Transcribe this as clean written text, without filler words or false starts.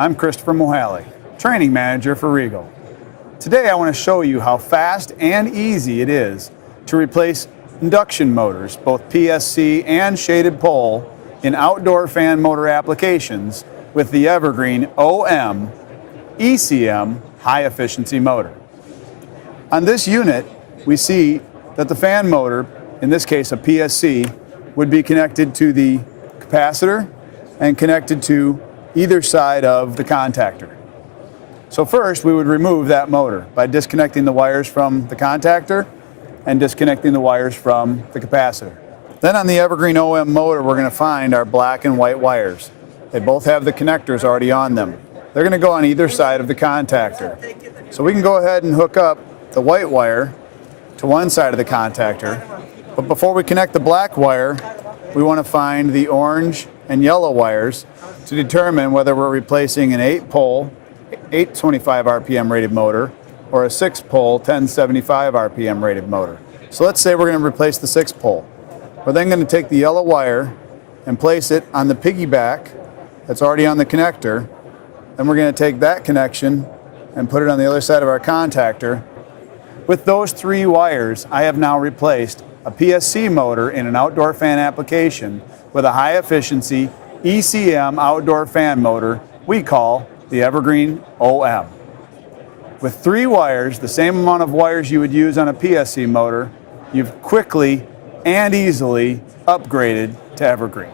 I'm Christopher Mohalley, Training Manager for Regal. Today I want to show you how fast and easy it is to replace induction motors, both PSC and shaded pole, in outdoor fan motor applications with the Evergreen OM ECM high efficiency motor. On this unit, we see that the fan motor, in this case a PSC, would be connected to the capacitor and connected to either side of the contactor. So first we would remove that motor by disconnecting the wires from the contactor and disconnecting the wires from the capacitor. Then on the Evergreen OM motor, we're going to find our black and white wires. They both have the connectors already on them. They're going to go on either side of the contactor. So we can go ahead and hook up the white wire to one side of the contactor. But before we connect the black wire, we want to find the orange and yellow wires to determine whether we're replacing an 8-pole, 825 RPM rated motor or a 6-pole, 1075 RPM rated motor. So let's say we're going to replace the 6-pole. We're then going to take the yellow wire and place it on the piggyback that's already on the connector. Then we're going to take that connection and put it on the other side of our contactor. With those 3 wires, I have now replaced a PSC motor in an outdoor fan application with a high efficiency ECM outdoor fan motor we call the Evergreen OM. With 3 wires, the same amount of wires you would use on a PSC motor, you've quickly and easily upgraded to Evergreen.